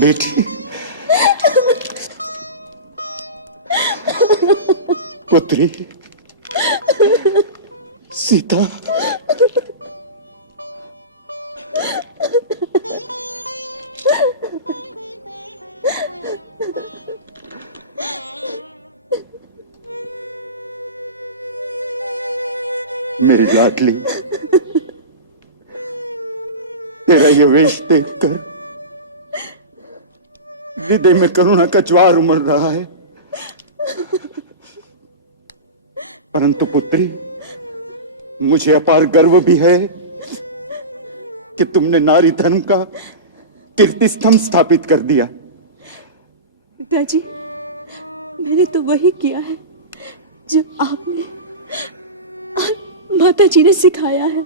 बेटी, पुत्री सीता, मेरी लाडली, तेरा ये वेश देखकर हृदय में करुणा का ज्वार उमड़ रहा है। परंतु पुत्री, मुझे अपार गर्व भी है कि तुमने नारी धर्म का कीर्ति स्तंभ स्थापित कर दिया। पिताजी, मैंने तो वही किया है जो आपने और माता जी ने सिखाया है।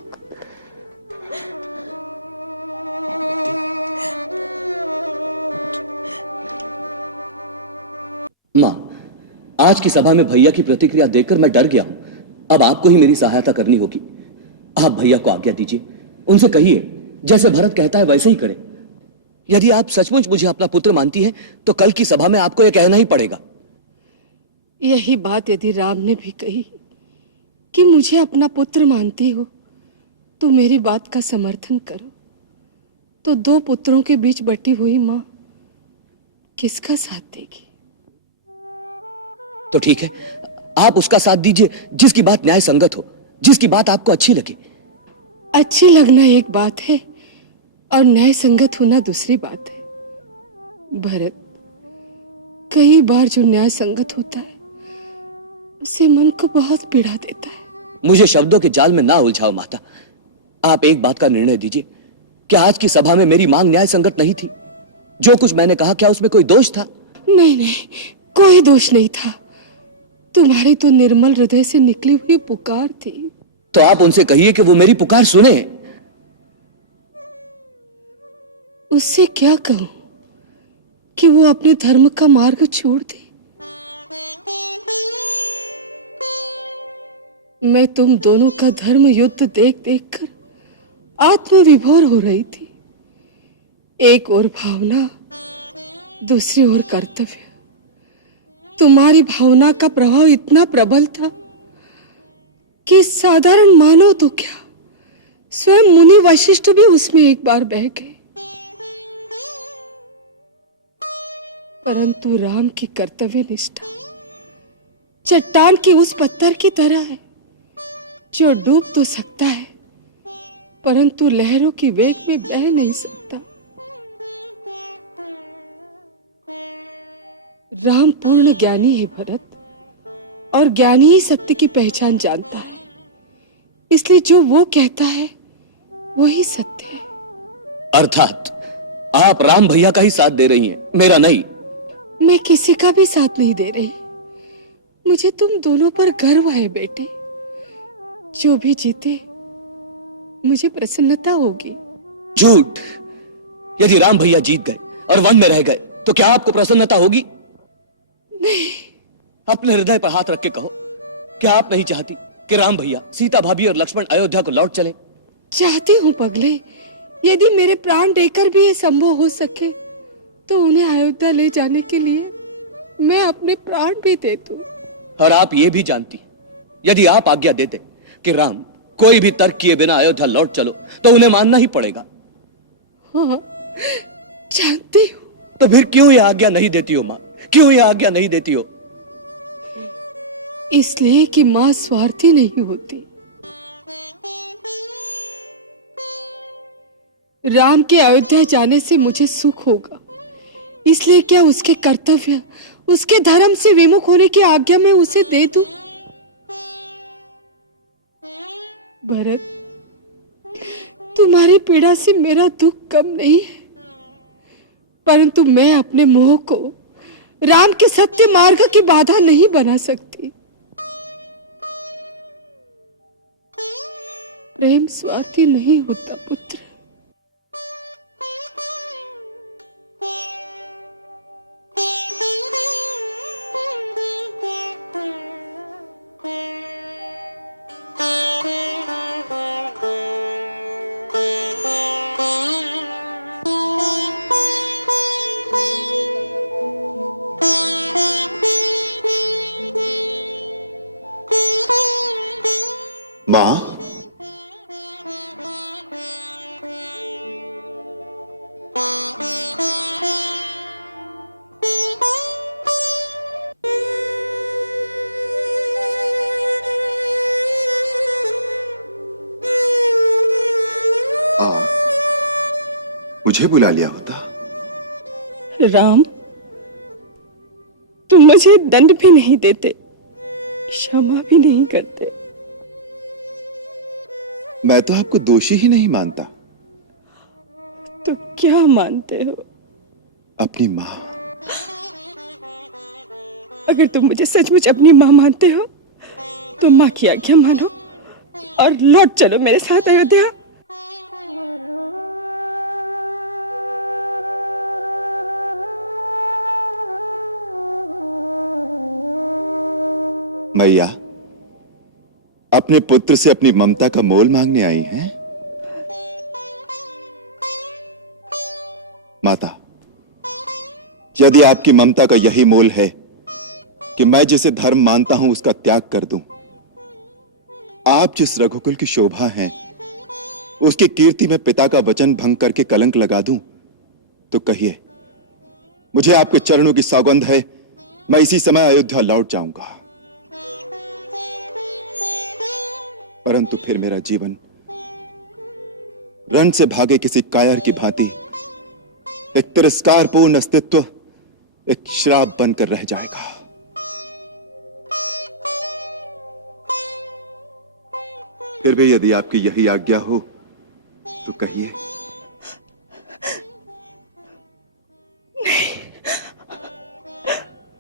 माँ, आज की सभा में भैया की प्रतिक्रिया देखकर मैं डर गया हूं। अब आपको ही मेरी सहायता करनी होगी। आप भैया को आज्ञा दीजिए, उनसे कहिए जैसे भरत कहता है वैसे ही करें। यदि आप सचमुच मुझे अपना पुत्र मानती हैं, तो कल की सभा में आपको यह कहना ही पड़ेगा। यही बात यदि राम ने भी कही कि मुझे अपना पुत्र मानती हो, तो मेरी बात का समर्थन करो। तो दो पुत्रों के बीच बटी हुई मां किसका साथ देगी? तो ठीक है, आप उसका साथ दीजिए जिसकी बात न्याय संगत हो, जिसकी बात आपको अच्छी लगे। अच्छी लगना एक बात है और न्याय संगत होना दूसरी बात है। भरत, कई बार जो न्याय संगत होता है उसे मन को बहुत पीड़ा देता है। मुझे शब्दों के जाल में ना उलझाओ माता। आप एक बात का निर्णय दीजिए। क्या आज की सभा में मेरी मांग न्याय संगत नहीं थी? जो कुछ मैंने कहा, क्या उसमें कोई दोष था? नहीं नहीं, कोई दोष नहीं था। तुम्हारी तो निर्मल हृदय से निकली हुई पुकार थी। तो आप उनसे कहिए कि वो मेरी पुकार सुने। उससे क्या कहूं कि वो अपने धर्म का मार्ग छोड़ दे। मैं तुम दोनों का धर्म युद्ध देख देखकर आत्मविभोर हो रही थी। एक ओर भावना, दूसरी ओर कर्तव्य। तुम्हारी भावना का प्रभाव इतना प्रबल था कि साधारण मानव तो क्या, स्वयं मुनि वशिष्ठ भी उसमें एक बार बह गए। परंतु राम की कर्तव्य निष्ठा चट्टान की उस पत्थर की तरह है जो डूब तो सकता है परंतु लहरों की वेग में बह नहीं सकता। राम पूर्ण ज्ञानी है भरत, और ज्ञानी ही सत्य की पहचान जानता है। इसलिए जो वो कहता है वही सत्य है। अर्थात आप राम भैया का ही साथ दे रही हैं, मेरा नहीं। मैं किसी का भी साथ नहीं दे रही। मुझे तुम दोनों पर गर्व है बेटे। जो भी जीते मुझे प्रसन्नता होगी। झूठ। यदि राम भैया जीत गए और वन में रह गए तो क्या आपको प्रसन्नता होगी? नहीं। अपने हृदय पर हाथ रख के कहो, क्या आप नहीं चाहती कि राम भैया, सीता भाभी और लक्ष्मण अयोध्या को लौट चले? चाहती हूँ पगले। यदि मेरे प्राण देकर भी ये संभव हो सके तो उन्हें अयोध्या ले जाने के लिए मैं अपने प्राण भी दे दूं। और आप ये भी जानती, यदि आप आज्ञा देते कि राम कोई भी तर्क किए बिना अयोध्या लौट चलो, तो उन्हें मानना ही पड़ेगा। हाँ, जानती हूँ। तो फिर क्यों यह आज्ञा नहीं देती हो मां? क्यों यह आज्ञा नहीं देती हो? इसलिए कि मां स्वार्थी नहीं होती। राम के अयोध्या जाने से मुझे सुख होगा, इसलिए क्या उसके कर्तव्य, उसके धर्म से विमुख होने की आज्ञा मैं उसे दे दूं? भरत, तुम्हारी पीड़ा से मेरा दुख कम नहीं है, परंतु मैं अपने मोह को राम के सत्य मार्ग की बाधा नहीं बना सकती। प्रेम स्वार्थी नहीं होता पुत्र। मुझे बुला लिया होता। राम, तुम मुझे दंड भी नहीं देते, क्षमा भी नहीं करते। मैं तो आपको दोषी ही नहीं मानता। तो क्या मानते हो? अपनी मां। अगर तुम मुझे सचमुच अपनी मां मानते हो तो मां की आज्ञा मानो और लौट चलो मेरे साथ अयोध्या। मैया अपने पुत्र से अपनी ममता का मोल मांगने आई हैं? माता, यदि आपकी ममता का यही मोल है कि मैं जिसे धर्म मानता हूं उसका त्याग कर दूं, आप जिस रघुकुल की शोभा हैं उसकी कीर्ति में पिता का वचन भंग करके कलंक लगा दूं, तो कहिए, मुझे आपके चरणों की सौगंध है, मैं इसी समय अयोध्या लौट जाऊंगा। परंतु फिर मेरा जीवन रण से भागे किसी कायर की भांति एक तिरस्कारपूर्ण अस्तित्व, एक श्राप बनकर रह जाएगा। फिर भी यदि आपकी यही आज्ञा हो तो कहिए।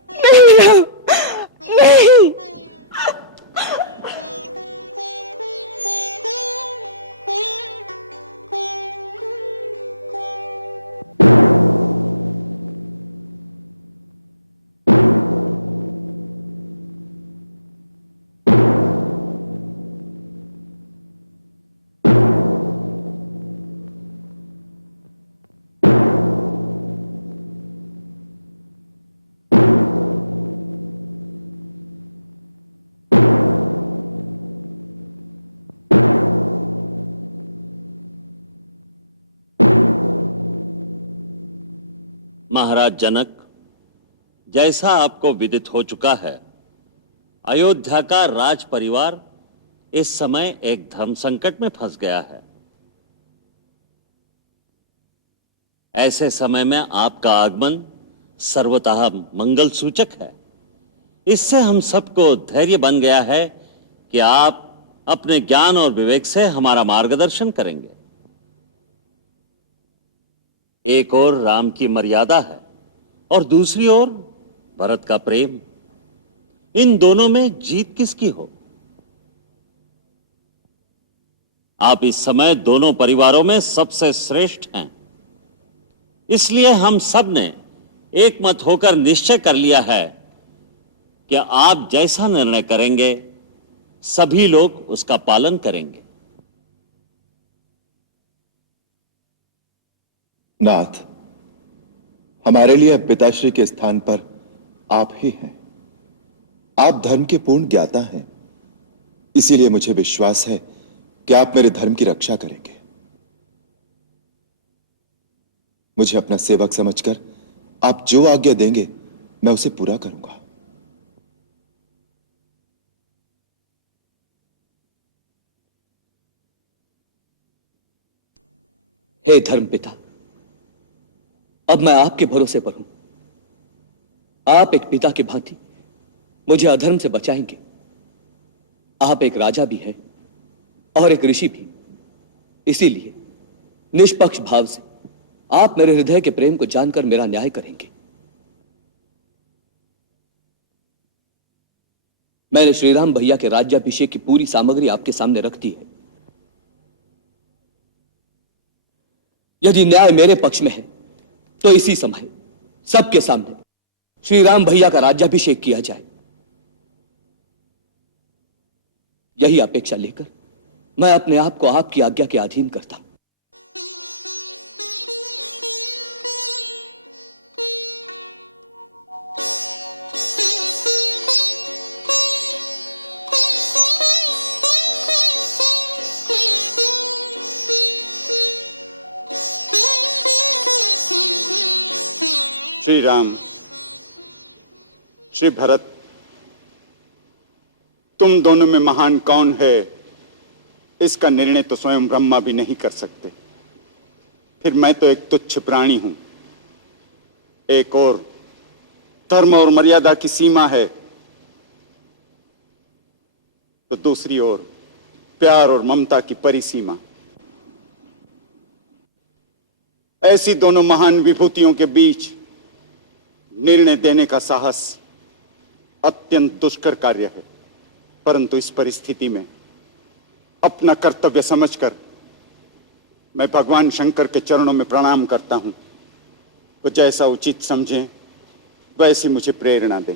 नहीं राम, नहीं। महाराज जनक, जैसा आपको विदित हो चुका है, अयोध्या का राज परिवार इस समय एक धर्म संकट में फंस गया है। ऐसे समय में आपका आगमन सर्वतः मंगल सूचक है। इससे हम सबको धैर्य बन गया है कि आप अपने ज्ञान और विवेक से हमारा मार्गदर्शन करेंगे। एक ओर राम की मर्यादा है और दूसरी ओर भरत का प्रेम। इन दोनों में जीत किसकी हो? आप इस समय दोनों परिवारों में सबसे श्रेष्ठ हैं। इसलिए हम सब ने एक मत होकर निश्चय कर लिया है कि आप जैसा निर्णय करेंगे सभी लोग उसका पालन करेंगे। नाथ, हमारे लिए अब पिताश्री के स्थान पर आप ही हैं। आप धर्म के पूर्ण ज्ञाता हैं, इसीलिए मुझे विश्वास है कि आप मेरे धर्म की रक्षा करेंगे। मुझे अपना सेवक समझकर आप जो आज्ञा देंगे मैं उसे पूरा करूंगा। हे धर्मपिता, अब मैं आपके भरोसे पर हूं। आप एक पिता की भांति मुझे अधर्म से बचाएंगे। आप एक राजा भी हैं और एक ऋषि भी, इसीलिए निष्पक्ष भाव से आप मेरे हृदय के प्रेम को जानकर मेरा न्याय करेंगे। मैंने श्रीराम भैया के राज्याभिषेक की पूरी सामग्री आपके सामने रख दी है। यदि न्याय मेरे पक्ष में है तो इसी समय सबके सामने श्री राम भैया का राज्याभिषेक किया जाए। यही अपेक्षा लेकर मैं अपने आप को आपकी आज्ञा के अधीन करता हूं। श्री राम, श्री भरत, तुम दोनों में महान कौन है, इसका निर्णय तो स्वयं ब्रह्मा भी नहीं कर सकते। फिर मैं तो एक तुच्छ प्राणी हूं। एक और धर्म और मर्यादा की सीमा है, तो दूसरी ओर प्यार और ममता की परिसीमा। ऐसी दोनों महान विभूतियों के बीच निर्णय देने का साहस अत्यंत दुष्कर कार्य है, परंतु इस परिस्थिति में अपना कर्तव्य समझकर मैं भगवान शंकर के चरणों में प्रणाम करता हूं। वो जैसा उचित समझें वैसी मुझे प्रेरणा दें।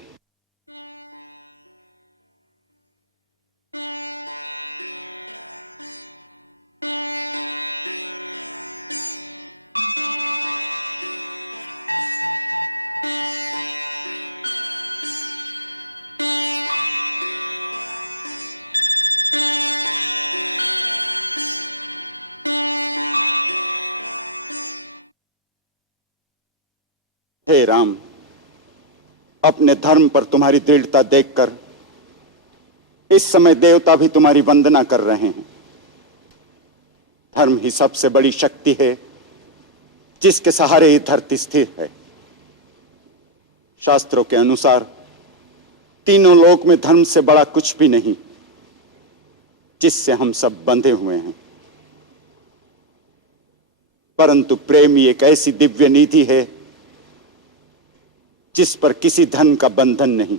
हे राम, अपने धर्म पर तुम्हारी दृढ़ता देखकर इस समय देवता भी तुम्हारी वंदना कर रहे हैं। धर्म ही सबसे बड़ी शक्ति है, जिसके सहारे ही धरती स्थिर है। शास्त्रों के अनुसार तीनों लोक में धर्म से बड़ा कुछ भी नहीं, जिससे हम सब बंधे हुए हैं। परंतु प्रेम ही एक ऐसी दिव्य निधि है जिस पर किसी धन का बंधन नहीं।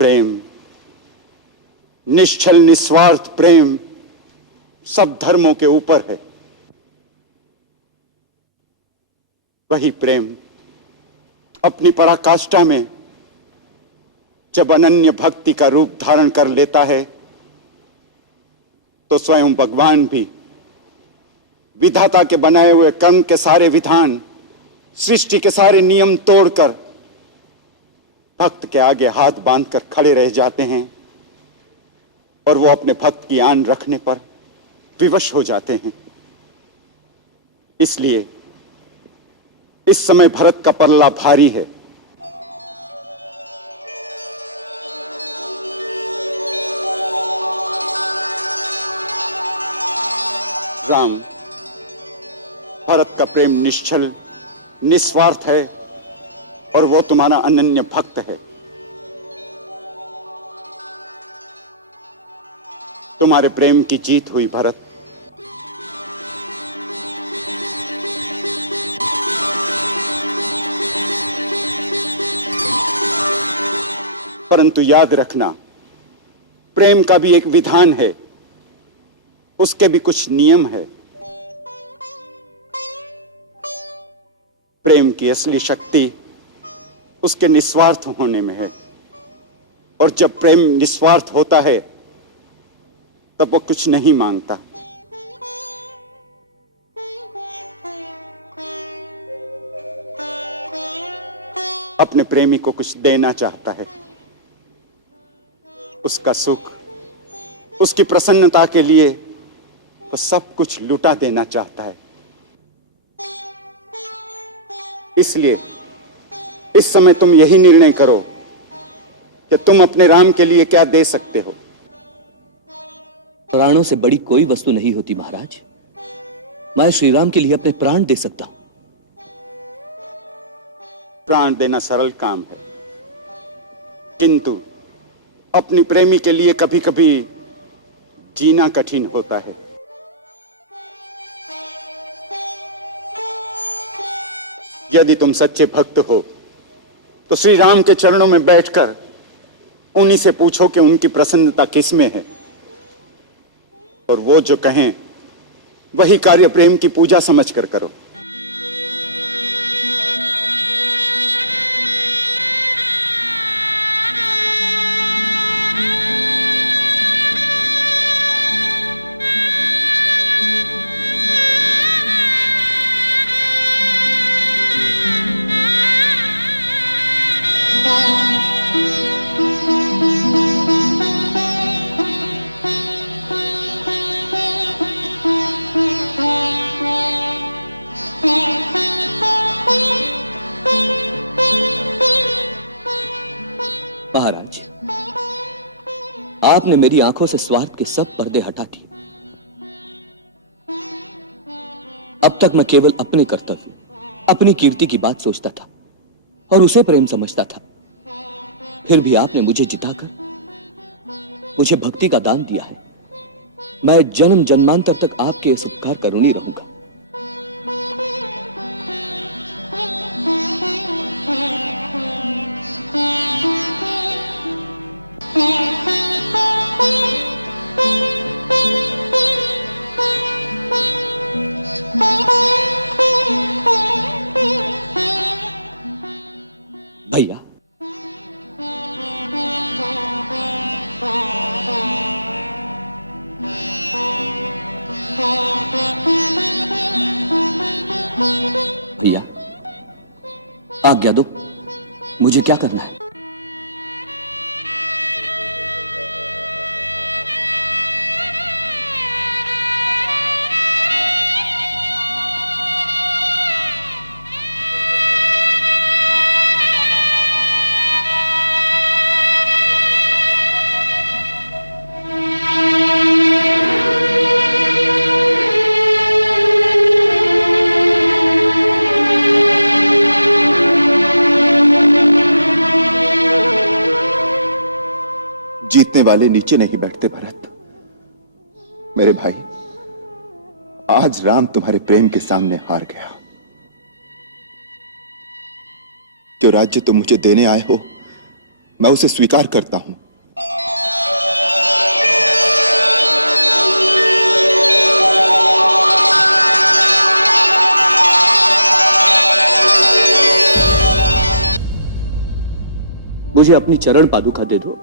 प्रेम, निश्चल निस्वार्थ प्रेम सब धर्मों के ऊपर है। वही प्रेम अपनी पराकाष्ठा में जब अनन्य भक्ति का रूप धारण कर लेता है, तो स्वयं भगवान भी विधाता के बनाए हुए कर्म के सारे विधान, सृष्टि के सारे नियम तोड़कर भक्त के आगे हाथ बांधकर खड़े रह जाते हैं और वो अपने भक्त की आन रखने पर विवश हो जाते हैं। इसलिए इस समय भरत का पल्ला भारी है। राम, भरत का प्रेम निश्चल निस्वार्थ है और वो तुम्हारा अनन्य भक्त है। तुम्हारे प्रेम की जीत हुई भरत। परंतु याद रखना, प्रेम का भी एक विधान है, उसके भी कुछ नियम है। प्रेम की असली शक्ति उसके निस्वार्थ होने में है, और जब प्रेम निस्वार्थ होता है तब वो कुछ नहीं मांगता। अपने प्रेमी को कुछ देना चाहता है, उसका सुख, उसकी प्रसन्नता के लिए वो सब कुछ लुटा देना चाहता है। इसलिए इस समय तुम यही निर्णय करो कि तुम अपने राम के लिए क्या दे सकते हो। प्राणों से बड़ी कोई वस्तु नहीं होती महाराज। मैं श्री राम के लिए अपने प्राण दे सकता हूं। प्राण देना सरल काम है, किंतु अपनी प्रेमी के लिए कभी कभी जीना कठिन होता है। यदि तुम सच्चे भक्त हो तो श्री राम के चरणों में बैठकर उन्हीं से पूछो कि उनकी प्रसन्नता किसमें है, और वो जो कहें वही कार्य प्रेम की पूजा समझकर करो। महाराज, आपने मेरी आंखों से स्वार्थ के सब पर्दे हटा दिए। अब तक मैं केवल अपने कर्तव्य, अपनी कीर्ति की बात सोचता था और उसे प्रेम समझता था। फिर भी आपने मुझे जिताकर मुझे भक्ति का दान दिया है। मैं जन्म जन्मांतर तक आपके इस उपकार का ऋणी रहूंगा। भैया, भैया आज्ञा दो, मुझे क्या करना है? जीतने वाले नीचे नहीं बैठते भरत। मेरे भाई, आज राम तुम्हारे प्रेम के सामने हार गया। जो राज्य तुम मुझे देने आए हो, मैं उसे स्वीकार करता हूं। मुझे अपनी चरण पादुका दे दो।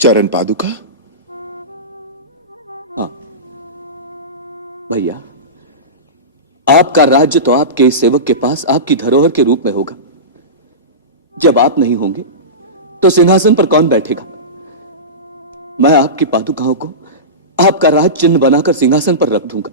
चरण पादुका? हाँ भैया, आपका राज्य तो आपके इस सेवक के पास आपकी धरोहर के रूप में होगा। जब आप नहीं होंगे तो सिंहासन पर कौन बैठेगा? मैं आपकी पादुकाओं को आपका राज चिन्ह बनाकर सिंहासन पर रख दूंगा।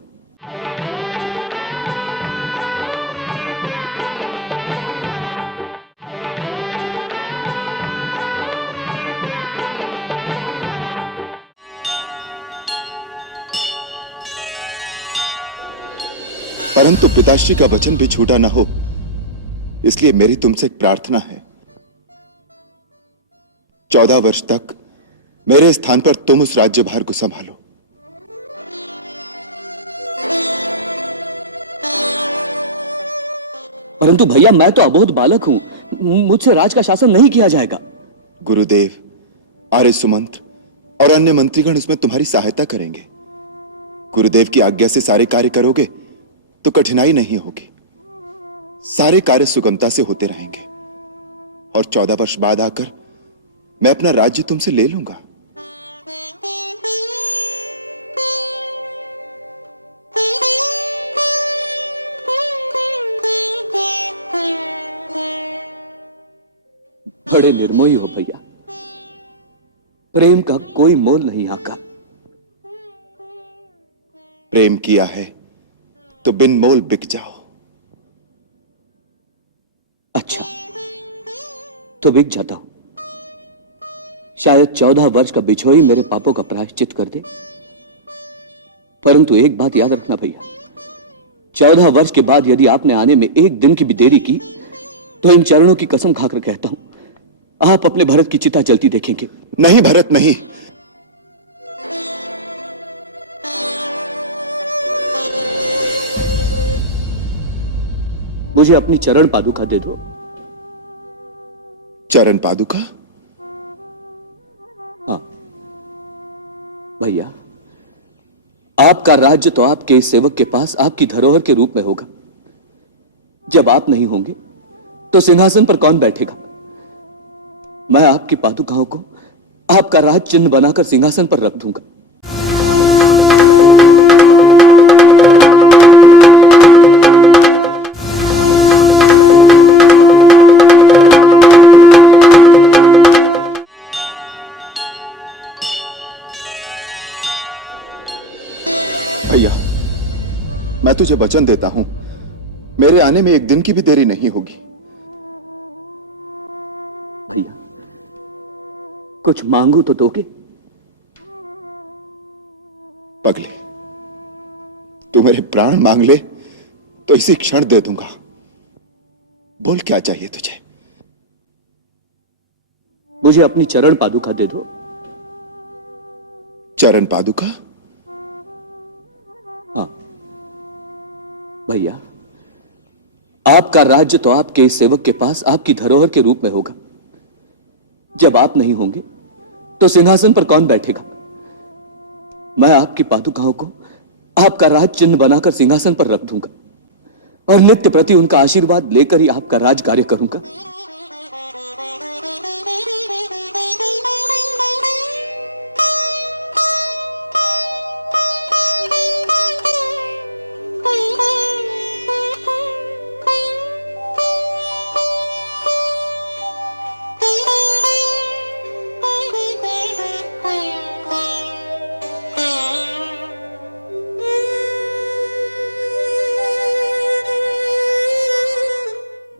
परंतु पिताश्री का वचन भी छूटा ना हो, इसलिए मेरी तुमसे एक प्रार्थना है। 14 वर्ष तक मेरे स्थान पर तुम उस राज्यभार को संभालो। परंतु भैया, मैं तो अबोध बालक हूं, मुझसे राज का शासन नहीं किया जाएगा। गुरुदेव, आर्य सुमंत्र और अन्य मंत्रीगण इसमें तुम्हारी सहायता करेंगे। गुरुदेव की आज्ञा से सारे कार्य करोगे तो कठिनाई नहीं होगी। सारे कार्य सुगमता से होते रहेंगे और 14 वर्ष बाद आकर मैं अपना राज्य तुमसे ले लूंगा। बड़े निर्मोही हो भैया। प्रेम का कोई मोल नहीं आका। प्रेम किया है तो बिन मोल बिक जाओ। अच्छा, तो बिक जाता हूं। शायद 14 वर्ष का बिछोही मेरे पापों का प्रायश्चित कर दे। परंतु एक बात याद रखना भैया, 14 वर्ष के बाद यदि आपने आने में एक दिन की भी देरी की तो इन चरणों की कसम खाकर कहता हूं, आप अपने भरत की चिता जलती देखेंगे। नहीं भरत, नहीं। मुझे अपनी चरण पादुका दे दो। चरण पादुका? हाँ भैया, आपका राज्य तो आपके इस सेवक के पास आपकी धरोहर के रूप में होगा। जब आप नहीं होंगे तो सिंहासन पर कौन बैठेगा? मैं आपकी पादुकाओं को आपका राज चिन्ह बनाकर सिंहासन पर रख दूंगा। भैया, मैं तुझे वचन देता हूं, मेरे आने में एक दिन की भी देरी नहीं होगी। भैया, कुछ मांगू तो दोगे? पगले, तू मेरे प्राण मांग ले तो इसी क्षण दे दूंगा। बोल क्या चाहिए तुझे? मुझे अपनी चरण पादुका दे दो। चरण पादुका? हाँ भैया, आपका राज्य तो आपके इस सेवक के पास आपकी धरोहर के रूप में होगा। जब आप नहीं होंगे तो सिंहासन पर कौन बैठेगा? मैं आपकी पादुकाओं को आपका राज चिन्ह बनाकर सिंहासन पर रख दूंगा और नित्य प्रति उनका आशीर्वाद लेकर ही आपका राज कार्य करूंगा।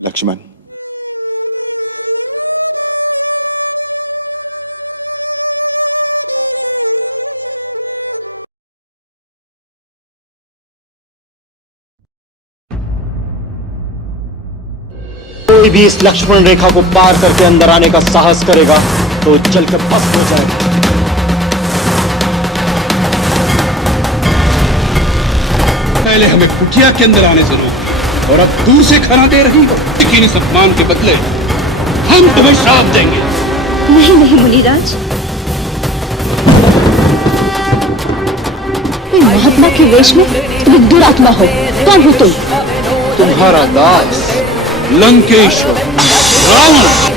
लक्ष्मण, कोई भी इस लक्ष्मण रेखा को पार करके अंदर आने का साहस करेगा तो जलकर भस्म हो जाएगा। पहले हमें कुटिया के अंदर आने से रोक और अब दूसरे खाना दे रही हो। लेकिन इस अपमान के बदले हम तुम्हें श्राप देंगे। नहीं नहीं मुनिराज, कोई महात्मा के वेश में तुम एक दुरात्मा हो। कौन हो तुम? तुम्हारा दास लंकेश्वर रावण।